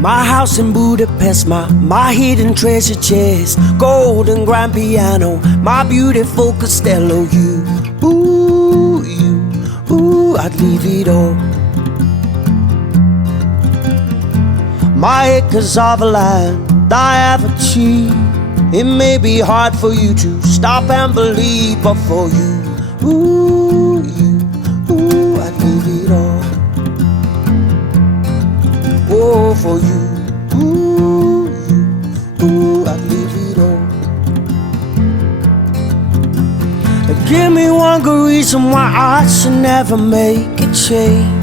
My house in Budapest, my hidden treasure chest, golden grand piano, my beautiful Costello. Ooh, I'd leave it all. My acres of land I have achieved. It may be hard for you to stop and believe, but for you, I'd leave it all. Oh, for you, I'd leave it all. Give me one good reason why I should never make a change.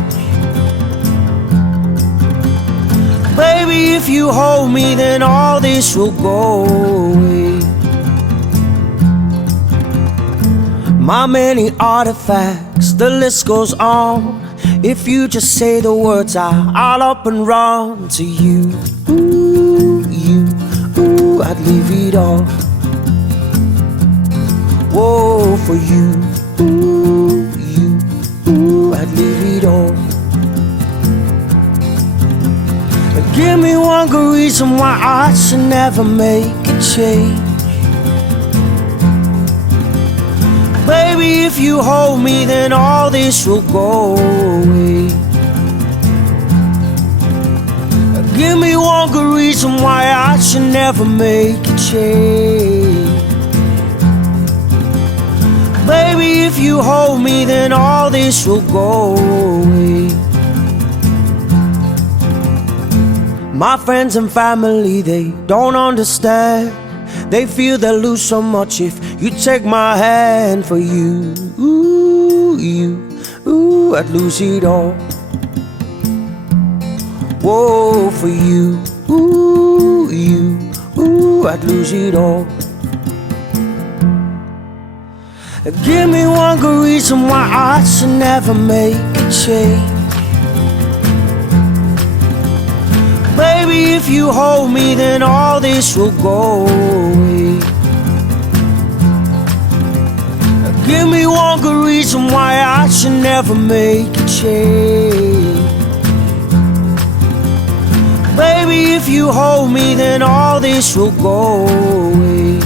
Baby, if you hold me, then all this will go away. My many artifacts, the list goes on. If you just say the words, I'll up and run to you. I'd leave it all. Whoa, for you, I'd leave it all. Give me one good reason why I should never make a change. Baby, if you hold me, then all this will go away. Give me one good reason why I should never make a change. Baby, if you hold me, then all this will go away. My friends and family, they don't understand. They feel they'll lose so much if you take my hand. For you, I'd lose it all. Whoa, for you, I'd lose it all. Give me one good reason why I should never make a change. Baby, if you hold me, then all this will go away. Give me one good reason why I should never make a change. Baby, if you hold me, then all this will go away.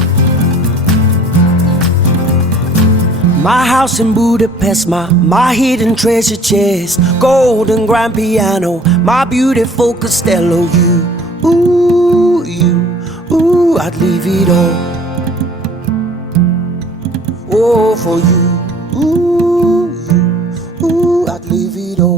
My house in Budapest, my hidden treasure chest, golden grand piano, my beautiful Costello. I'd leave it all. Oh, for you, I'd leave it all.